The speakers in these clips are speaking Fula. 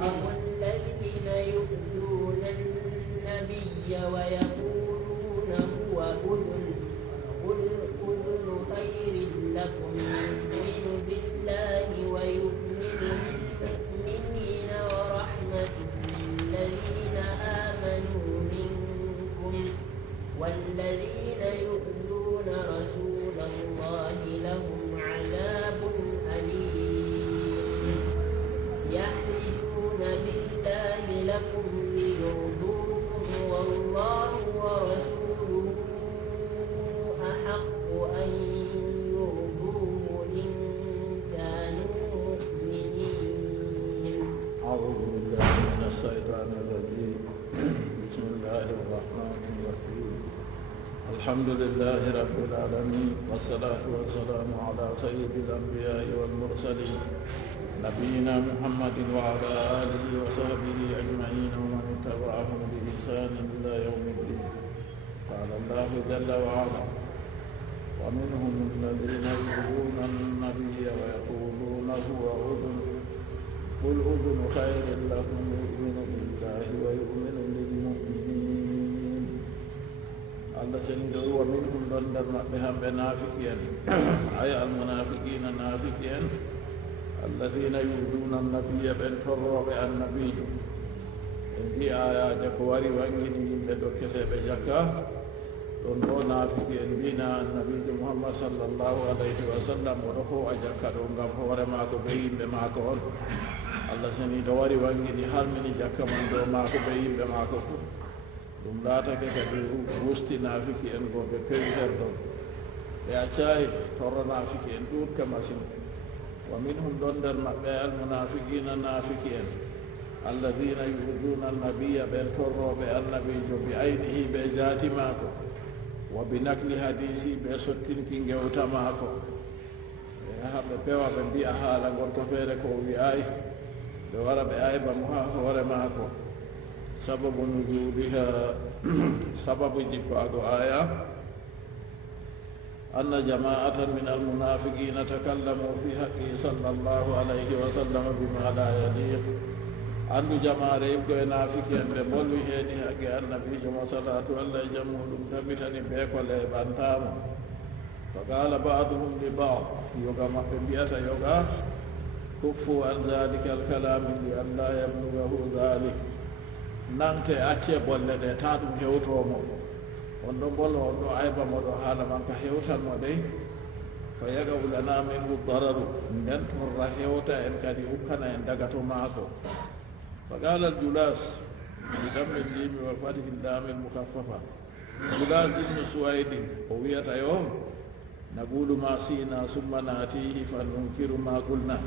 والذين يؤذون النبي ويقولون هو أذن قل أذن خير لكم يؤمن بالله ويؤمن للمؤمنين ورحمة للذين آمنوا منكم والذين يؤذون رسول الله لهم عذاب أليم يحلفون بالله لكم ليرضوكم والله ورسوله أحق أن يرضوه إن كانوا مؤمنين. أعوذ بالله من الشيطان الرجيم. بسم الله الرحمن الرحيم. الحمد لله رب العالمين والصلاة والسلام على سيد الأنبياء والمرسلين نبينا محمد وعلى آله وصحبه أجمعين ومن اتبعهم بإحسان إلى يوم الدين. قال الله جل وعلا: ومنهم الذين يؤذون النبي ويقولون هو أذن قل أذن خير لكم يؤمن بالله ويؤمن للمؤمنين. الله سنجد ومنهم دندر بهم بنافقين أي المنافقين النافقين الذين يؤذون النبي بنفروا بالنبي. في آية جكواري وانجني بدو كسب جكا دون نافقين بنا النبي محمد صلى الله عليه وسلم ورخو أجكا دون غفور ماكو بين بماكو الله سني دواري وانجني هل من جكا من دو ماكو بين بماكو dum laata ke kadi wusti naafiki en go ɓe pewiter ɗon ɓe accayi torro naafiki en ɗuutka masine wa minhum ɗon nder maɓɓe almunafiqina naafiki en alladina yu'duna annabiya ɓen torroɓe annabijo bi aynihi ɓe jaati maako wa bi nakli hadisi ɓe sottinki gewta maako ɓe yaha ɓe pewa ɓe mbi'a haala gorko feere ko wi'ayi ɓe wara ɓe aybamo ha hoore maako. سبب نزولها سبب جباغ آية أن جماعة من المنافقين تكلموا في حقه صلى الله عليه وسلم بما لا يليق أن جماعة يبقى نافقين بمولوه هذه حق النبي صلى الله عليه وسلم جمهور تبتني بيك وليبانتام فقال بعضهم لبعض يوغا مقبية يوغا كفوا عن ذلك الكلام لأن لا يبلغه ذلك nante acce bolle ɗe ta ɗum hewtomo on ɗo bollo on ɗo aybamo ɗo haala man ko hewtanmo ɗey fa yaga ulana minhu dararu nden torra hewta en kadi ukkana en daga to maako fa qala al julas bidammil limi wa fatihi lamil mukaffafa julas ibnu suwaydin o wiyata yo naqulu ma sina summa natihi fa nunkiru ma qulna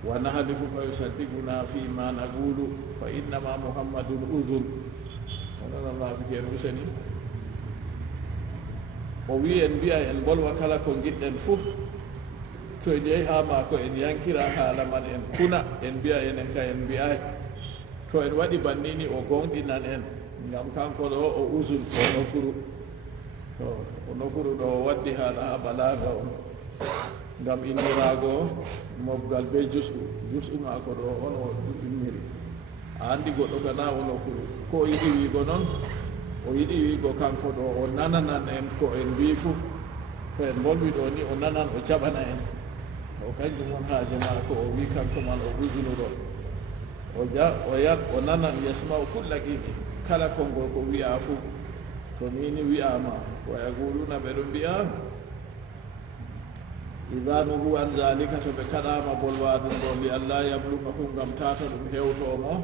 ونحلف فيصدقنا فيما نقول فإنما محمد الأذن ونرى الله بجير وسني ووي en mbiya en bolwa kala ko giɗɗen fof to en yehi ha ma ko en yankira haala man en kuna en mbiya enen ka en mbiyay to en waɗi bannini o gonɗinan en ngam kanko ɗo o usul o nofuru to o nofuru ɗo o waddi haala ha balaga on ngam innirago mobgal be jusɗu maako ɗo on o inniri a andi goɗɗo kana o nokuru ko o yiɗi wiigo noon o yiɗi wiigo kanko ɗo o nananan en ko en mbi fuu to en bolwi ɗo ni o nanan o jaɓana en o kanjum on haaje maako o wi kanko man o ujunuɗo o yat o nanan yasmau kulla qiɗi kala konngol ko wiya fuu to nini wiyama wa yaquluna ɓe ɗo mbiya إذا نبو عن ذلك فبكلام بولواد دون الله يبلغه غم تاتا دم هيوتومو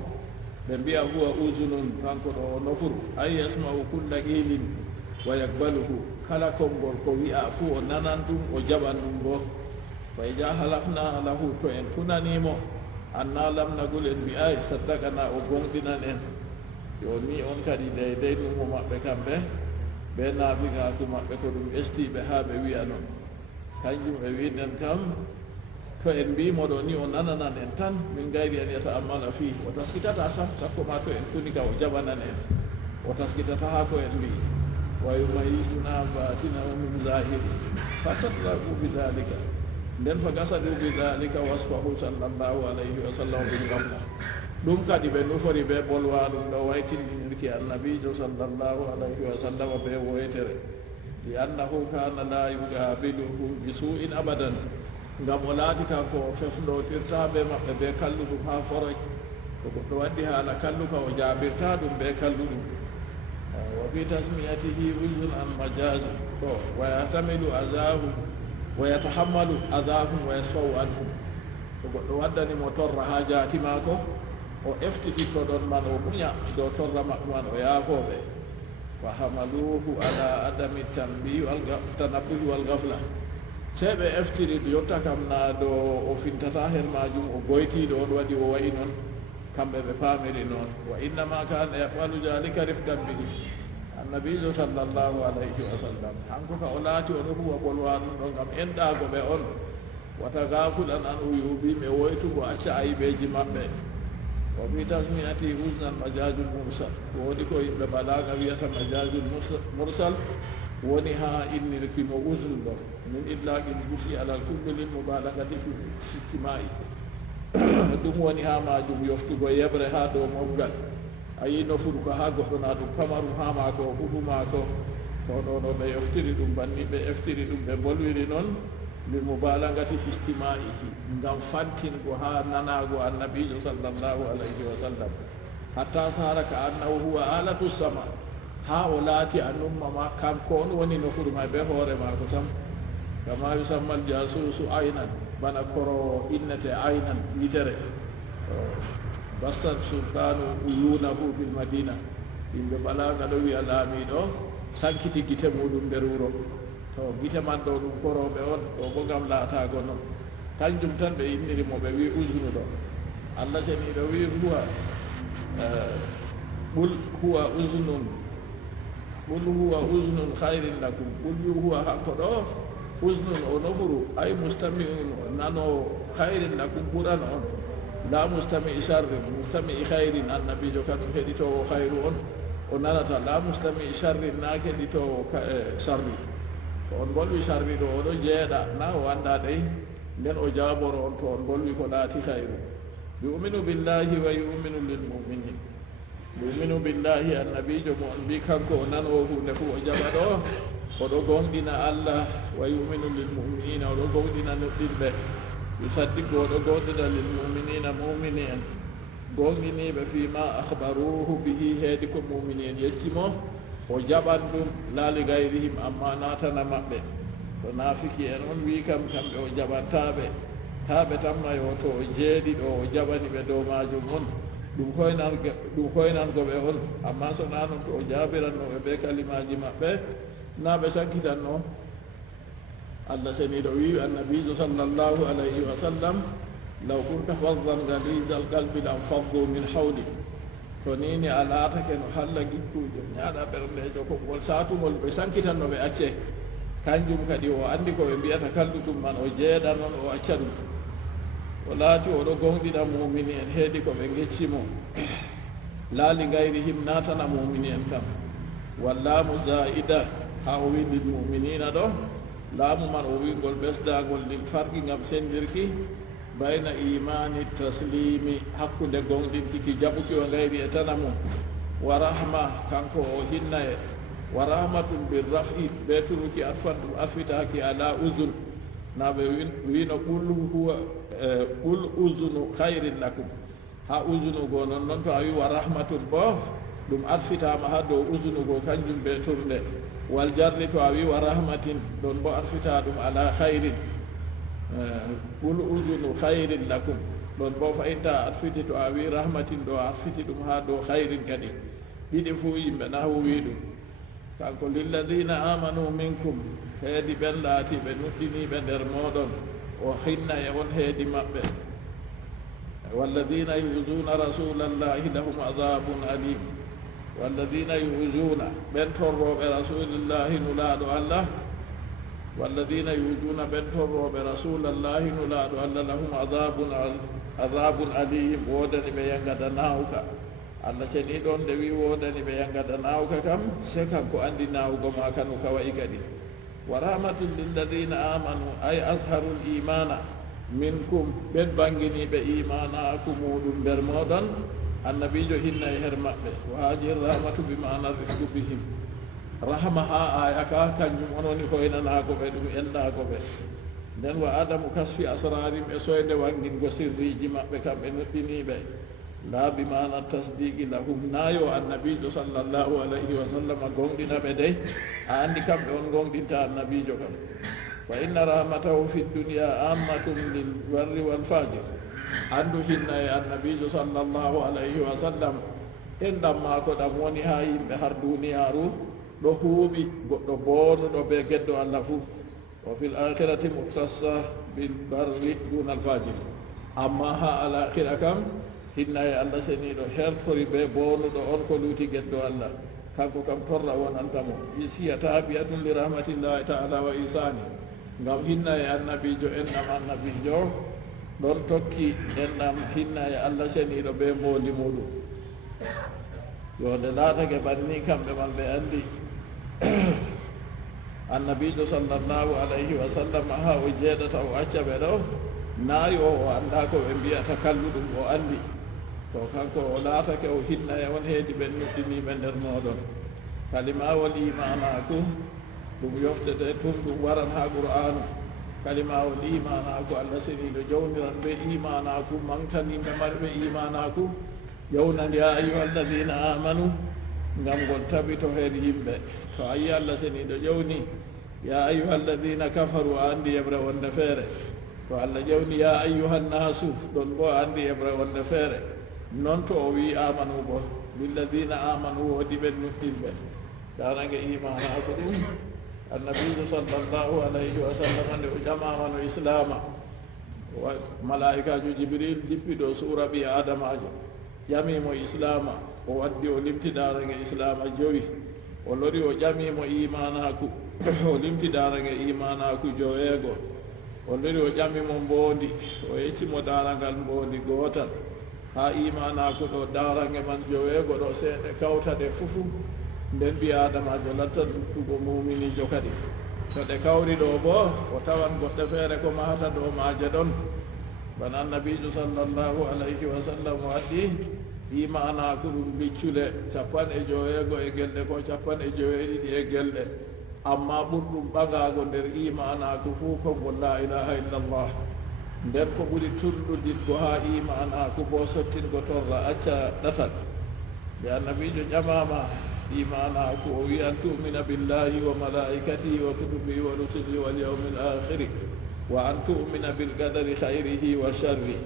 بمبيا هو أذن كانكو نفر أي يسمع كل قيل ويقبله كلا كونغول كوي أفو ناناندوم وجباندوم بو فإذا حلفنا له تو إن كنا نيمو أننا لم نقول إن بأي صدقنا وغوندنا إن يوني أن كدي داي نمو مأبه كامبه بنافقا كما بكدوم استي بها بويانون kanjum e wiɗen kam to en mbimoɗo ni o nananan en tan min gayri en yata ammala fi o taskitata sakko ma to en kuni ka o jaɓanan en o taskitata ha ko en mbi wa yumayiduna batinahu min zahiri fasadraku bidalika nden fa gasadu bidalika wasfahu sallallahu alayhi wa sallam bil gafla ɗum kadi ɓe nufori ɓe ɓolwa ɗum ɗo waytindirki annabijo sallllahu alayhi wa sallam ɓe woytere li annahu kana la yugabiluhum bi su'in abadan ngam o laati kanko fefndotirtaɓe maɓɓe ɓe kalluɗum ha foroy ko goɗɗo waddi haala kalluka o jaabirta ɗum ɓe kalluɗum wa fi tasmiyatihi uzun an majaju to wa yahtamilu azahu wa yatahammalu adahum wa yasfau anhum ko goɗɗo waddanimo torra ha jaati maako o eftititto ɗon man o muña dow torra maɓɓe man o yaafoɓe fa hamaluhu ala adami tanabbuhi wal gafla sey ɓe eftiri jotta kam na do o fintata hen majum o goytiɗo on waɗi o wayi noon kamɓe ɓe paamiri noon wa innama kana yafalu dalika rifqan bihi annabijo sallllahu alayhi wa sallam hanko ka o laati ono huwa ɓolwa ɗum ɗo ngam enɗago ɓe on wata gafuɗan an uyuɓiɓe woytugo acca ayiɓeji maɓɓe wa fi tasmiyati usnan majajul mursal woni ko yimɓe balaga wiyata majajul mursal woni ha innirkimo usn ɗo min idlaqin busi alal kulli lil mubalagati fi istimai ɗum woni ha majum yoftugo yeɓre ha dow mobgal a yi nofuru ko ha goɗɗo na ɗum pamarum ha maako huhu maako to ɗo ɗo ɓe yoftiri ɗum banni ɓe eftiri ɗum ɓe bolwiri noon lil mubalagati fi istimaihi ngam fantingo ha nanago annabijo sallllahu alayhi wa sallam hatta sara ka annahu huwa alatu sama ha o laati annumma ma kanko on woni nofuru ma be hoore maako sam kama yusammal jasusu aynan bana koro innete aynan yitere bassat sultanu uyunahu bil madina yimɓe balaga ɗo wiya laamiɗo sankiti gite muɗum nder wuro to gite man ɗo ɗum koroɓe on ɗo bo gam laatago noon kanjum tan ɓe innirimo ɓe wi usnu ɗo allah seniɗo wi huwa qul huwa usnun hayrin lakum qul wi huwa hanko ɗo usnun o nofuru ay mustami'un nano hayrin lakum ɓuran on la mustami'i sharrin mustami'i hayrin annabijo kanum heɗitowo hayru on o nanata la mustami'i sharrin na keɗitowo sharri to on bolwi sharri ɗo oɗo jeeɗa na o anda ɗey nden o jaaboro on to on bolwi ko laati hayru yuminu billahi wa yuminu lil muminin yuminu billahi annabijo mo on mbi kanko o nanowo hunde fu o jaɓa ɗo oɗo gonɗina allah wa yuminu lil muminina oɗo gonɗina neɗɗinɓe yusaddiqu oɗo gonɗina lil muminina mumini en gonɗiniɓe fima akhbaruhu bihi heedi ko mumini en yeccimo o jaɓan ɗum laali gayrihim amma natana maɓɓe to naafiki en on wi kam kamɓe o jaɓantaɓe haɓe tamma yo to o jeeɗi ɗo o jaɓani ɓe dow majum on ɗum hoynangoɓe on amma so na noon to o jaabirannoɓe ɓe kalimaji maɓɓe na ɓe sankitanno allah seniɗo wi annabijo sallllahu alayhi wa sallam law kunta faddan galisa al qalbi lam faddu min hawli to nini a laatake no halla gikkujo ñaaɗa ɓerndejo ko ngol satugol ɓe sankitanno ɓe acce kanjum kadi o andi ko ɓe mbiyata kalluɗum man o jeeɗa noon o acca ɗum o laati oɗo gonɗina mumini en heedi ko ɓe geccimo laali gayrihim natana mumini en kam wallaamu zaida ha o wi lil muminina ɗo laamu man o wi ngol ɓesdagol lil farqi ngam sendirki bayna imani taslimi hakkude gonɗinkiki jaɓuki o gayri e tana mum wa rahma kanko o hinna e wa rahmatum bir rafi ɓe turuki arfan ɗum arfitaki ala uzun naɓe wino qul uzunu hayrin lakum ha uzunu go noon noon to a wi wa rahmatum bo ɗum arfitama ha dow uzunu go kanjum ɓe turde wal jarri to a wi wa rahmatin ɗon bo arfita ɗum ala hayrin qul uzunu hayrin lakum ɗon bo fayinta arfiti to a wi rahmatin ɗo arfiti ɗum ha dow hayrin kadi ɗiɗi fuu yimɓe nahu wi ɗum kanko lilladina amanu minkum heedi ɓen laati ɓe nuɗɗiniɓe nder moɗon o hinna e on heedi maɓɓe walladina yuzuna rasulallahi lahum adabun alim walladina yuzuna ɓen torroɓe rasulillahi nulaaɗo allah walladina yuzuna ɓen torroɓe rasulallahi nulaaɗo allah lahum adabun alim wodani ɓe yangada nawka allah seni ɗon nde wi wodani ɓe yangada nawka kam se kanko andi nawgo ma kanu ka wayi kadi wa rahmatun lilladina amanu ay azharu l imana minkum ɓen banginiɓe imanaku muɗum nder moɗon annabijo hinna e her maɓɓe wa haji rahmatu bimana rifku bihim rahma ha aya ka kanjum on woni hoynanagoɓe ɗum enɗagoɓe nden wa adamu kasfi asrarim e soyde wangingo sirriji maɓɓe kamɓe nuɗɗiniɓe la bimana tasdiqi lahum nayo annabijo sallllahu alayhi wa sallam gonɗinaɓe dey a andi kamɓe on gonɗinta annabijo kam fa inna rahmatahu fi dunia ammatum lil barri wal fajir andu hinna e annabijo sallllahu alayhi wa sallam enɗam mako ɗam woni ha yimɓe har duniyaru ɗo huuɓi goɗɗo boonuɗo be gueddo allah fuu wa fil akhirati muktassa bil barri duna al fajir amma ha al akhira kam hinna e allah seniɗo hertori be boonuɗo on ko luuti gueddo allah kanko kam torra wonantamo isiya tabiatun li rahmatillahi taala wa isani ngam hinna e annabijo enɗam annabijo ɗon tokki enɗam hinna e allah seniɗo be mbondi muɗum yo nde laatake banni kamɓe man ɓe andi annabijo sallllahu alayhi wa sallam ha o jeeɗata o acca ɓe ɗo nayi o anda ko ɓe mbiyata kalluɗum o andi to kanko o laatake o hinna e on heedi ɓen nuɗɗiniɓe nder moɗon kalimawol imanaku ɗum yoftete tum ɗum waran ha qur'anu kalimawol imanaku allah seniɗo jawniran ɓe imanaku mantanimɓe marɓe imanaku yawnan ya ayuha alladina amanu ngam ngol tabito hen yimɓe to ayi allah seniɗo ƴewni ya ayuha alladina kafaru a andi yeɓre wonde feere to allah ƴewni ya ayuha nnasu ɗon bo a andi yeɓre wonde feere noon to o wi amanu bo lilladina amanu woodi ɓen nuɗɗinɓe danage imanako ɗum annabijo sallllahu alayhi wa sallam nde o ƴamama no islama malaikajo jibril dippiɗo suura ɓi adamajo ƴamimo islama o waddi o limtiɗarange islama jowi o lori o ƴamimo imanaku o limtiɗarange imanaku joweego o lori o ƴamimo mbondi o yeccimo darangal mbondi gootal ha imanaku ɗo darange man joweego ɗo seeɗe kawtaɗe fufu nden mbi adamajo latta ɗuɗɗugo muminijo kadi so ɗe kawri ɗo bo o tawan goɗɗe feere ko mahata ɗo maaje ɗon bana annabijo sallllahu alayhi wa sallam waddi imanaku ɗum biccule 50 e gelɗe ko 50 e gelɗe amma ɓurɗum ɓagago nder imanaku fuu kongo la ilaha illallah nden ko ɓuri turɗuditgo ha imanaku bo sottingo torra acca ɗatal ɓe annabijo ƴamama imanaku o wi an tumina billahi wa malaikatihi wa kutubihi wa rusulihi wal yawmil akhiri wa an tumina bilqadari khayrihi wa sharri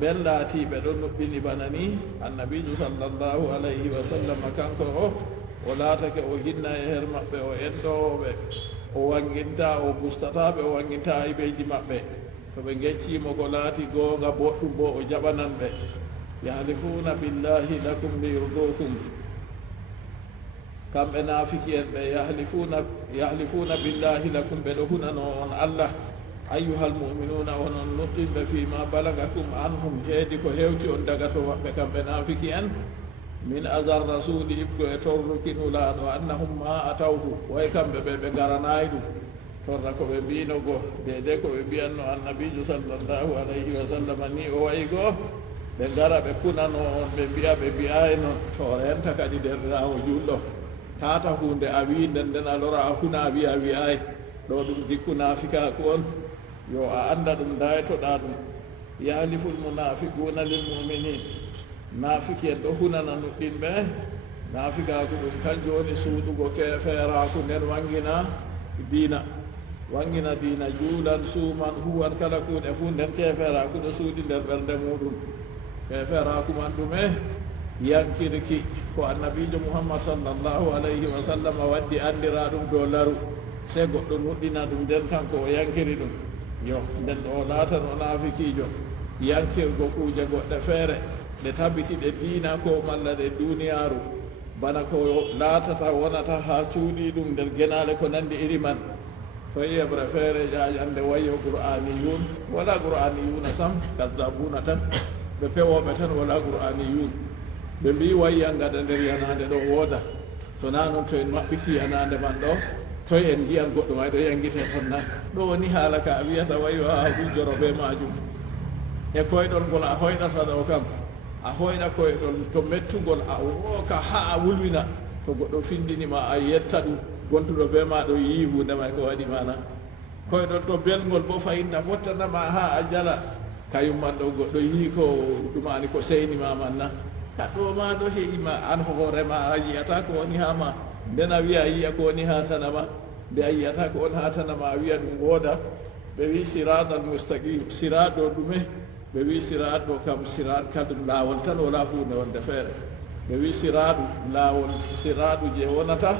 ɓen laatiɓe ɗo nuɓɓini bana ni annabijo sallllahu alayhi wa sallam kanko o laatake o hinna e her maɓɓe o enɗoɓe o wanginta o bustataɓe o wanginta aybeji maɓɓe to ɓe geccimo ko laati goonga boɗɗum bo o jaɓanan ɓe yahlifuna billahi lakum liyurdukum kamɓe naafiki en ɓe yahlifuna billahi lakum ɓe ɗo hunano on allah ayyuhal mu'minuna onon nuɗɗinɓe fima balagakum anhum heedi ko hewti on daga to maɓɓe kamɓe naafiki en min azar rasuli ibgo e torruki nulaaɗo annahum ma atawhu way kamɓe ɓe ɓe garanayi ɗum torra ko ɓe mbino go deede ko ɓe mbiyanno annabijo sallllahu alayhi wa sallam ni o wayi goo ɓe ngara ɓe kunano on ɓe mbiya ɓe mbiyayi noon to renta kadi derɗirawo julɗo tata hunde a wi nden nden a lora a huna a wiya wiyayi ɗo ɗum dikku naafikaku on yo a anda ɗum daytoɗa ɗum yahliful munafiquna lil muminin naafiki en ɗo hunana nuɗɗinɓe naafikaku ɗum kanjum woni suuɗugo keferaku nden wangina diina juulan suuman huwan kala kuuɗe fuu nden keferaku ɗo suuɗi nder ɓernde muɗum keferaku man ɗume yankirki ko annabijo muhammad sallllahu alayhi wa sallam waddi andira ɗum dow laru se goɗɗo nuɗɗina ɗum nden kanko o yankiri ɗum yo nden ɗo laatano naafikijo yankirgo kuuje goɗɗe feere ɗe tabiti ɗe diina ko malla ɗe duniyaru bana ko laatata wonata ha cuuɗi ɗum nder genale ko nandi iri man to yeɓre feere ƴaƴande wayo qur'aniyun wala qur'aniyuna sam kazzabuna tan ɓe pewoɓe tan wala qur'aniyun ɓe mbi wayya ngada nder yanade ɗo wooda so na noon to en maɓɓiti yanade man ɗo toy en ndiyan goɗɗo ma ɗo yangite toon na ɗo woni haala ka a wiyata wayi ha hujjoro be majum e koyɗol ngol a hoyɗata ɗo kam a hoyɗa koyɗol to mettugol a wooka ha a wulwina to goɗɗo findinima a yetta ɗum gontuɗo be ma ɗo yii hundema ko waɗi mana koyɗol to belgol bo fayinta fottanama ha a jala kayumman ɗo goɗɗo yii ko ɗumani ko seynima man na kaɗo ma ɗo heƴima an hoorema a yiyata ko woni ha ma nden a wiya a yiya ko woni ha tanama nde a yiyata ko woni ha tanama a wiya ɗum wooda ɓe wi sirat al mustaqim sirat ɗo ɗume ɓe wi sirat ɗo kam sirat kadum laawol tan wala hunde wonde feere ɓe wi siratu laawol siratu je wonata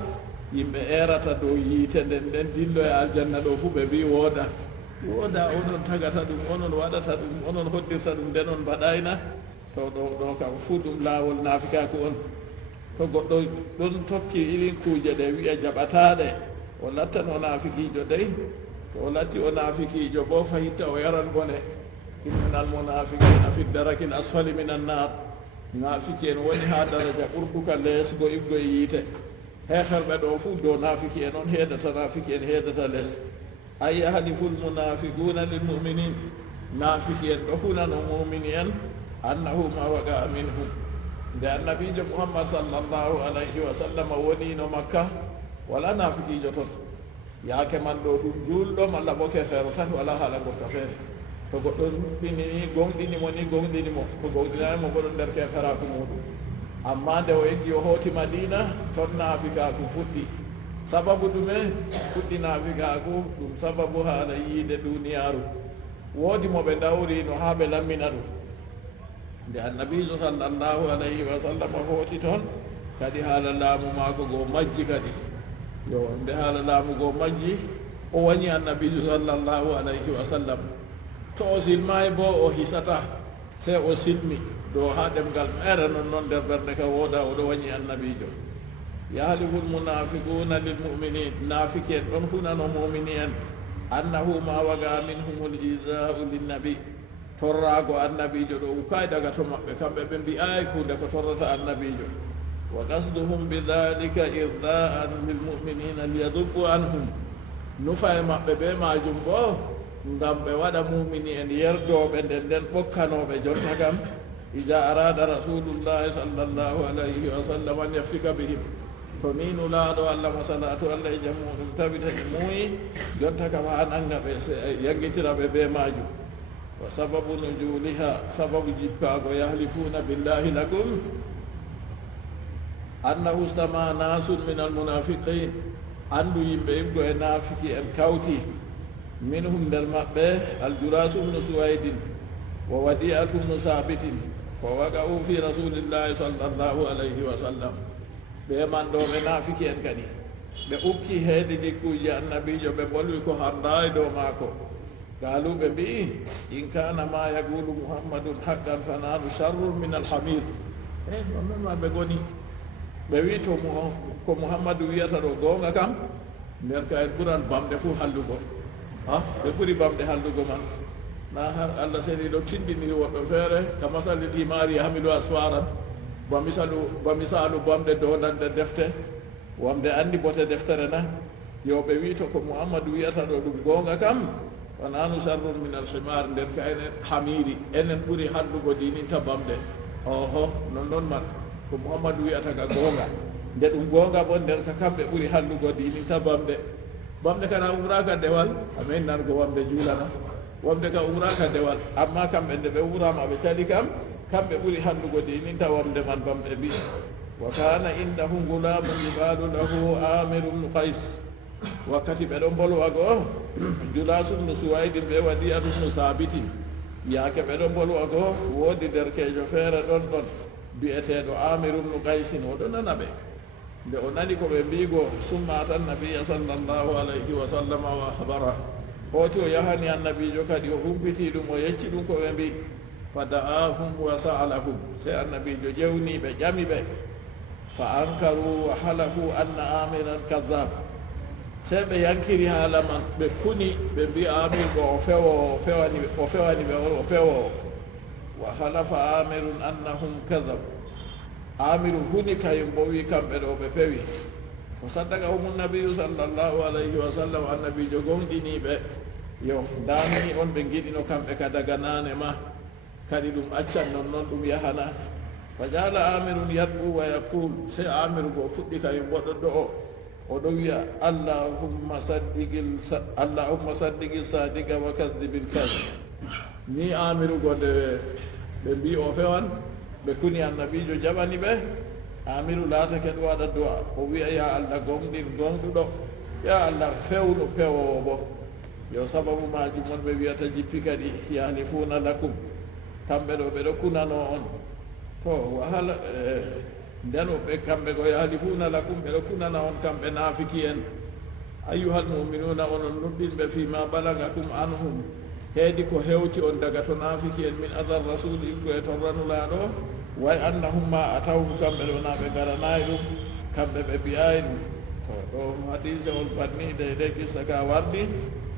yimɓe erata dow yiite nden dillo e aljanna ɗo fuu ɓe mbi wooda onon tagata ɗum onon waɗata ɗum onon hoddirta ɗum nden on mbaɗayna to ɗo kam fuu ɗum laawol naafikaku on to goɗɗo ɗon tokki irin kuuje ɗe wiya jaɓataɗe o lattan o naafikiijo dey to o latti o naafikiijo bo fayitta o yaran bone innal munafiqina fi daraki l asfali min annar naafiki en woni ha daraja ɓurduka leesgo iggo e yiite heferɓe ɗo fuu dow naafiki en on heedata naafiki en heedata lees ay yahlifu lmunafiquna lilmuminin naafiki en ɗo hunano mumini en annahu ma waga minhum nde annabijo muhammad sallllahu alayhi wa sallam wonino makka wala naafikijo toon yaake man ɗo ɗum julɗo malla bo kefeero tan wala haala gorka feere to goɗɗo ɗinini gonɗinimo ni gonɗinimo to gonɗinanimo goɗo nder keferaku muɗum amma nde o eggi o hooti madina toon naafikaku fuɗɗi sababu ɗume fuɗɗi naafikaku ɗum sababu haala yiide duniyaru woodi mo ɓe dawrino haa ɓe lammina ɗum nde annabijo sallllahu alayhi wa sallam hooti toon kadi haala laamu maako goo majji kadi yo nde haala laamu goo majji o wañi annabijo sallllahu alayhi wa sallam to o silmayi bo o hisata se o silmi dow ha ɗemgal mere noon nder ɓernde ka wooda oɗo wañi annabijo yahlifu lmunafiquna lilmuminin naafiki en ɗon hunano mumini en annahu ma waga minhum ljizau linnabi torrago annabijo ɗo ukay daga to maɓɓe kamɓe ɓe mbiyay hunde ko torrata annabijo wa qasduhum bidhalika irdaan lilmuminina liyadubbu anhum nufa e maɓɓe ɓe majum bo ngam ɓe waɗa mumini en yerdoɓe nden ɓokkanoɓe jonta kam ija arada rasulullahi sallllahu alayhi wa sallam an yaftika bihim to ni nulaaɗo allah mo salatu allah e jammu ɗum tabitani muuyi jonta kam ha nanga ɓe yangitiraɓe ɓe majum wa sababu nujuliha sababu jippago yahlifuna billahi lakum annahu stama nasun min almunafiqin andu yimɓe iggo e naafiki en kawti minhum nder maɓɓe aljurasu bnu suwaydin wa wadi'atu bnu sabitin wa waqa'u fi rasulillahi sallllahu alayhi wa sallam ɓe man ɗo ɓe naafiki en kadi ɓe ukki heedi jikkuji annabijo ɓe bolwi ko handayi dow maako gaaluɓe mbi in kana ma yaqulu muhammadun haqqan fa nanu sharrun min alhamir non ma ɓe goni ɓe wi to ko muhammadu wiyata ɗo goonga kam nden ka en ɓuran bamɗe fuu hallugo ɓe ɓuri bamɗe hallugo man na har allah seni ɗo tindiniri woɓɓe feere ka masali ɗimari hamilu asfaran ba misalu bamɗe donande defte wamde andi bote deftere na yo ɓe wi to ko muhammadu wiyata ɗo ɗum goonga kam wananu sharrun min alhimar nden ka enen hamiri enen ɓuri hallugo dininta bamɗe oho non man ko muhammadu wiyata ka goonga nde ɗum goonga bo nden ka kamɓe ɓuri hallugo dininta bamɗe kana umraka dewal amin nargo wamde juulana wamde ka umraka dewal amma kamɓe nde ɓe umrama ɓe cali kam kamɓe ɓuri handugo dininta wamde man bamɓe mbi wa kana indahu gulamu yuqalu lahu amiru bnu qays wakkati ɓe ɗon bolwago julasu bnu suwaydin ɓe wadiyatu bnu sabitin yaake ɓe ɗon bolwago woodi derkejo feere ɗon bi'eteɗo amiru bnu qaysin oɗo nana ɓe nde o nani ko ɓe mbigo summa ata nabiya sallllahu alayhi wa sallam wa habara hooti o yahani annabijo kadi o humpiti ɗum o yecci ɗum ko ɓe mbi fa da'ahum wa sa'alahum se annabijo ƴewni ɓe ƴami ɓe fa ankaru wa halafu anna amiran kadab se ɓe yankiri haala man ɓe kuni ɓe mbi amirgo o fewani ɓe o pewowo wa halafa amirun annahum kadab amiru huni kayum bo wi kamɓe ɗo ɓe pewi وصدقهم النبي صلى الله عليه وسلم النبي جوغون ديني به yo dani on ɓe giɗino kamɓe ka daga nane ma kadi ɗum accan non ɗum yahana fa jala amirun yad'u wa yaqul se amiru go fuɗɗi kay woɗɗoɗo oɗo wiya allahumma saddiqil sadiqa wa kadhibil kadhib ni amiru go nde ɓe mbi o fewan ɓe kuni annabijo jaɓani ɓe amiru laatake ɗo waɗa du'a o wiya ya allah gonɗin gonɗuɗo ya allah fewnu pewowo bo yo sababu majum wonɓe wiyata jippi kadi yahlifuna lakum kamɓe ɗo ɓeɗo kunano on to wahala nden ɓe kamɓe ko yahlifuna lakum ɓeɗo kunana on kamɓe naafiki en ayyuhal muminuna onon nuɗɗinɓe fima balagakum anhum heedi ko hewti on daga to naafiki en min adar rasuli ko e torranulaɗo way annahum ma atawhu kamɓe ɗo na ɓe garanayi ɗum kamɓe ɓe mbiyayi ɗum to ɗo hadise on banni de kissa ka wardi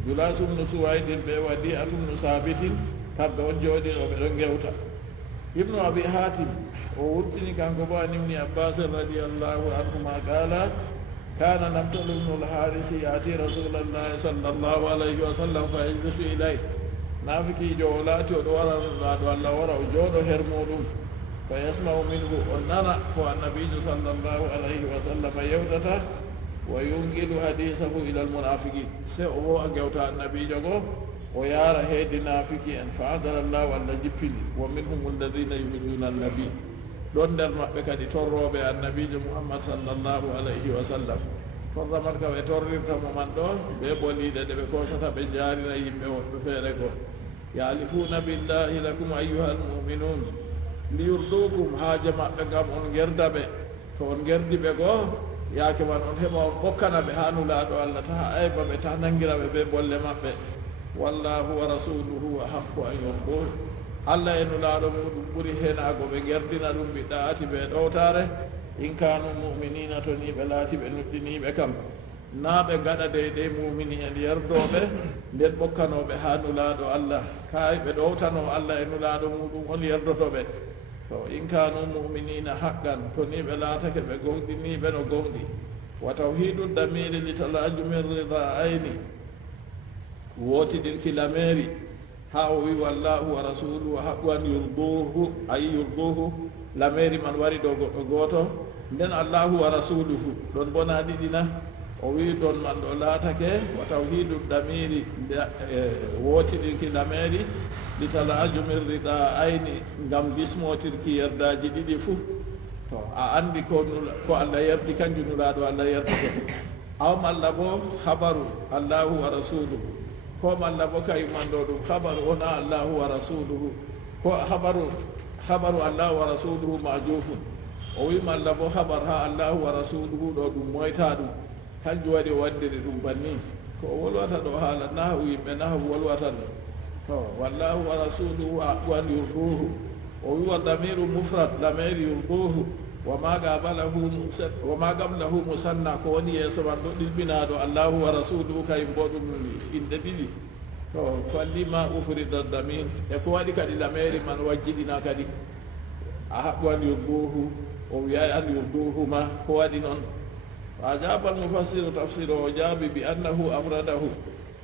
julasum no suwaydin ɓe waɗi atum no sabitin kamɓe on jooɗino ɓe ɗon gewta ibnu abi hatim o wurtini kanko bo an ibni abbas radiallahu anhuma qala kana namtolu ibnu lharisi yati rasulallahi sallllahu alayhi wa sallam fa yajlisu ilay nafikijo o laati oɗo waranaɗo allah wara o jooɗo her muɗum fa yasmau minhu o nana ko annabijo sallllahu alayhi wa sallam yewtata wa yungilu hadisahu ila almunafiqin se o wo a gewta annabijo go o yaara heedi naafiki en fa adara llahu allah jippini wa minhum alladina yumiduna annabi ɗon nder maɓɓe kadi torroɓe annabijo muhammad sallllahu alayhi wa sallam torramat ka ɓe torrirtamo man ɗo ɓe ɓoliɗe ɗe ɓe kosata ɓe jaarina yimɓe woɓɓe feere go yalifuna billahi lakum ayyuha almuminun liyurdukum haaje maɓɓe ngam on gerda ɓe to on gerdi ɓe goo yaake man on heɓa on ɓokkana ɓe ha nulaaɗo allah taha ayba ɓe ta nangira ɓe ɓe bolle maɓɓe wallahu wa rasuluhu wa haqqu an yurduh allah e nulaaɗo muɗum ɓuri henago ɓe gerdina ɗum ɓiɗɗa ati ɓe ɗowtare in kanu muminina to ni ɓe laati ɓe nuɗɗiniɓe kam na ɓe gaɗa deydey mumini en yerdoɓe nden ɓokkanoɓe ha nulaaɗo allah kay ɓe ɗowtano allah e nulaaɗo muɗum on yerdotoɓe to in kanu muminina haqqan to ni ɓe laatake ɓe gonɗiniɓe no gonɗi wa tawhidu damiri li talaju min rida ayni wotiɗirki lameri ha o wi wallahu wa rasuluhu wa haqqu an yurduhu ayi yurduhu lameri man wari ɗo goɗɗo goto nden allahu wa rasuluhu ɗon bona ɗiɗina o wi ɗon man ɗo laatake wa tawhidu damiri wotiɗirki lameri litalaju min rida ayni ngam gismotirki yerdaji ɗiɗi fuu to a andi ko allah yerdi kanjum nulaɗo allah yerdito aw malla bo habaru allahu wa rasuluhu ko malla bo kayuman ɗo ɗum habaru ona allahu wa rasuluhu ko habaru allahu wa rasuluhu majufun o wi malla bo habar ha allahu wa rasuluhu ɗo ɗum moyta ɗum kanjum waɗi o waddiri ɗum banni ko o wolwata ɗo haala nahu yimɓe nahu wolwata ɗum to wallahu wa rasuluhu haqqu an yurduhu o wiwa damiru mufrad lameri yurduhu wama gablahu musanna ko woni yeeso man ɗo ɗilɓinaɗo allahu wa rasuluhu kayum bo ɗum inɗe ɗiɗi to fallima ufrida damir e ko waɗi kadi lameri man wajjiɗina kadi a haqqu an yurduhu o wiyay an yurduhuma ko waɗi noon fa ajaba almufassiru tafsir o jaabi bi annahu afradahu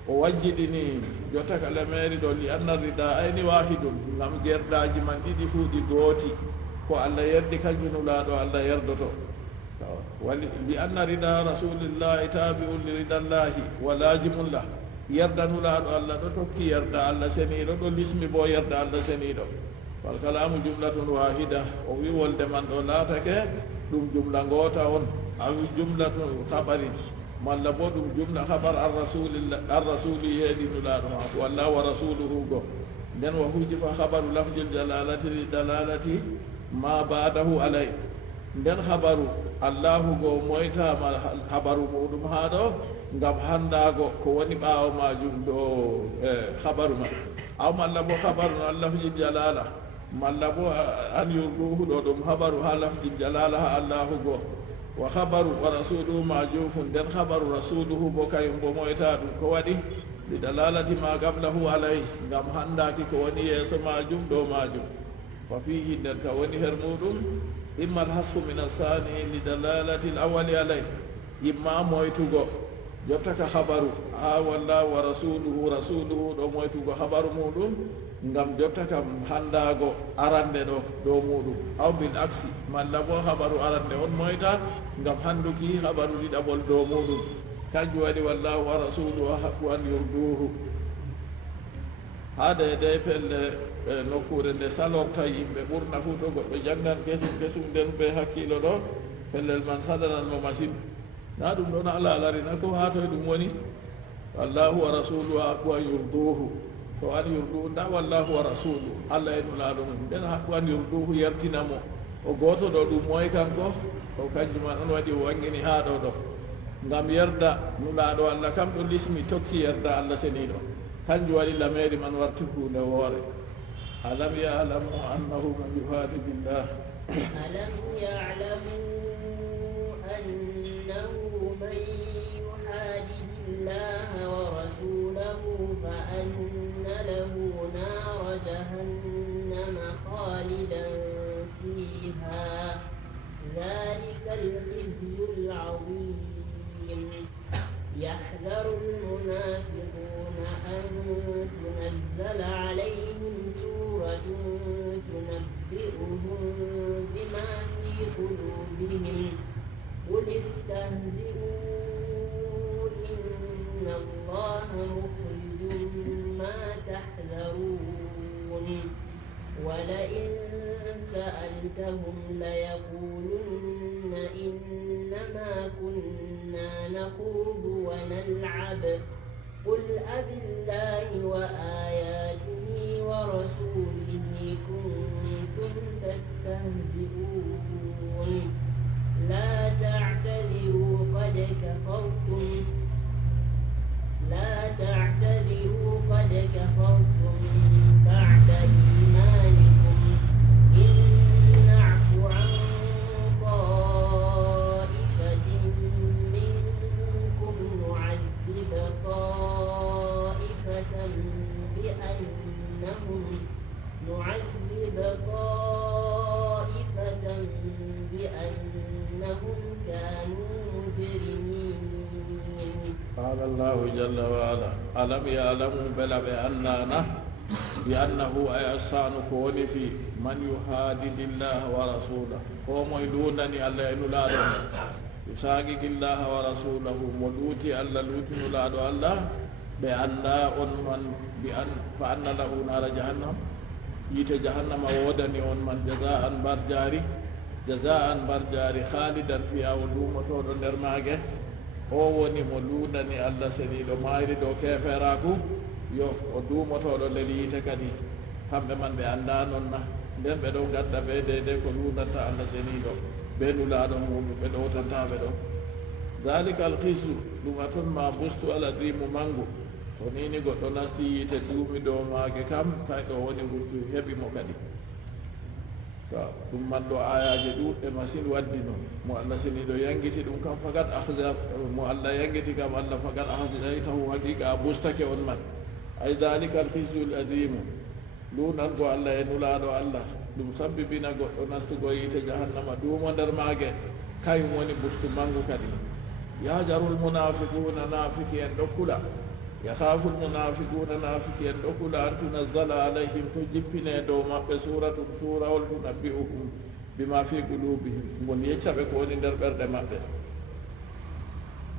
o wajjiɗini jotta ka lameri ɗo li anna rida ayni wahidum ngam gerdaji man ɗiɗi fuu ɗi gooti ko allah yerdi kanjum nulaaɗo allah yerdoto li anna rida rasulillahi tabi'un li ridallahi wa lajimullah yerda nulaaɗo allah ɗo tokki yerda allah seniiɗo ɗo lismi bo yerda allah seniiɗo wal kalamu jumlatun wahida o wi wolde man ɗo laatake ɗum jumla ngoota on awi jumlatun habarin malla bo ɗum jumla habar arrasuli heedi nulaaɗo ma walla wa rasuluhu go nden wa hujifa habaru lafjil jalalati li dalalati ma badahu alay nden habaru allahu go moytama habaru muɗum ha ɗo ngam handago ko woni ɓaawo majum ɗo habaru ma aw malla bo habaru no lafjil jalala malla bo an yurduhu ɗo ɗum habaru ha lafjil jalala ha allahu go wa habaru wa rasuluhu majufun nden habaru rasuluhu bo kayum bo moyta ɗum ko waɗi li dalalati ma gablahu alay ngam handaki ko woni yeeso majum ɗo majum fa fihi nden ka woni her muɗum imma alhasfu min asani li dalalati l awali alay imma moytugo jotta ka habaru wallahu wa rasuluhu ɗo moytugo habaru muɗum ngam jotta kam handago arande ɗo dow muɗum aw bil aksi malla bo habaru arande on moyta ngam handuki habaru ɗiɗaɓol dow muɗum kanjum waɗi wallahu wa rasuluhu haqqu an yurduhu haade de pelle nokkure nde salorta yimɓe ɓurna fu to goɗɗo janngan kesum nden ɓe hakkilo ɗo pellel man saɗananmo machine na ɗum ɗon ala alarina ko ha toye ɗum woni wallahu wa rasuluhu haqqu an yurduhu to an yurduhu nda wallahu wa rasuluhu allah e nulaɗo mum nden haqqu an yurduhu yertinamo o goto ɗo ɗum moye kanko o kanjuma on waɗi o wangini ha ɗo ɗo ngam yerda nulaɗo allah kam ɗo lismi tokki yerda allah seniɗo kanjum waɗi lameri man warti hunde woore alam yalamu annahu man yuhadi billah alam yalamu annahu man yuhadi llaha wa rasulahu fa anna lahu nara jahannama khalidan fiha dhalika al-khizyul 'azim يحذر المنافقون أن تنزل عليهم سورة تنبئهم بما في قلوبهم قل استهزئوا إن الله مخرج ما تحذرون ولئن سألتهم ليقولن إنما كنا نخوض ونلعب قل أبالله وآياته ورسوله كنتم تستهزئون لا تعتذروا قد كفرتم بعد إيمانكم إن نعف عن طائفة منكم نعذب طائفة بأنهم كانوا مجرمين. قال الله جل وعلا ألم يعلموا بلا بأنه أيسان كوني في من يحادد الله ورسوله قوم يدونني ألا ينولادون يساقق الله ورسوله ملوتي ألا لوتي نولادو الله فأن له نار جهنم يت جهنم ودني on man jazaan barjari khalidan fiha wulumotoɗo nder maage o woni mo luudani allah seniɗo mayri ɗo keferaku yo o dumotoɗo nder yiite kadi kamɓe man ɓe anda noon na nden ɓe ɗo gadda ɓe dede ko luudanta allah seniɗo ɓe nulaɗo muɗum ɓe ɗowtantaɓe ɗo dalika alkhisu ɗum a ton ma bustu ala dimu mangu to nini goɗɗo nasti yiite duumi ɗo maage kam kay ɗo woni gurtu heɓi mo kadi ɗum man ɗo ayaji ɗuɗɗe masine waddi noon mo allah seniɗo yangiti ɗum kam fagat mo allah yangiti kam allah fagat ahzaytahu haqiqa a bustake on man ay dalika alkhisu l adimu lunango allah e nulaɗo allah ɗum sabbibina goɗɗo nastugo yiite jahannama duumo nder maage kayum woni bustu mangu kadi yajaru lmunafiquna nafiki en ɗo kula yakhafu lmunafiquna nafiki en ɗo kula an tunazzala alayhim to jippine dow maɓɓe suratun surawol tunabbi'uhum bima fi qulubihim ngon yeccaɓe ko woni nder ɓerɗe maɓɓe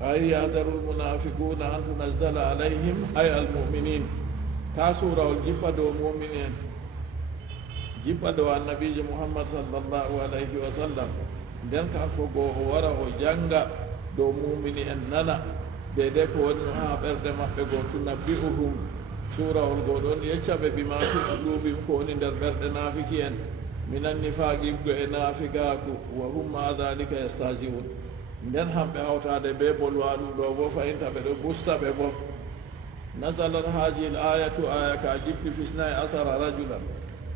ay yahdaru lmunafiquna an tunazzala alayhim ay almuminin ta surawol jippa dow mumini en jippa dow annabijo muhammad sallllahu alayhi wa sallam nden kanko goo o wara o janga dow mumini en nana dede ko wonno ha ɓerde maɓɓe goo tunabbi'uhum surawol goo ɗon yeccaɓe bima fi qulubihim ko woni nder ɓerɗe nafiki en minan nifaqiggo e nafikaku wa hum ma dhalika yastahzi'un nden hamɓe hawtade be bolwa ɗum ɗo bo fayinta ɓe ɗo busta ɓe bo nazalat haji l ayatu aya ka jippi fisnayi asara rajulan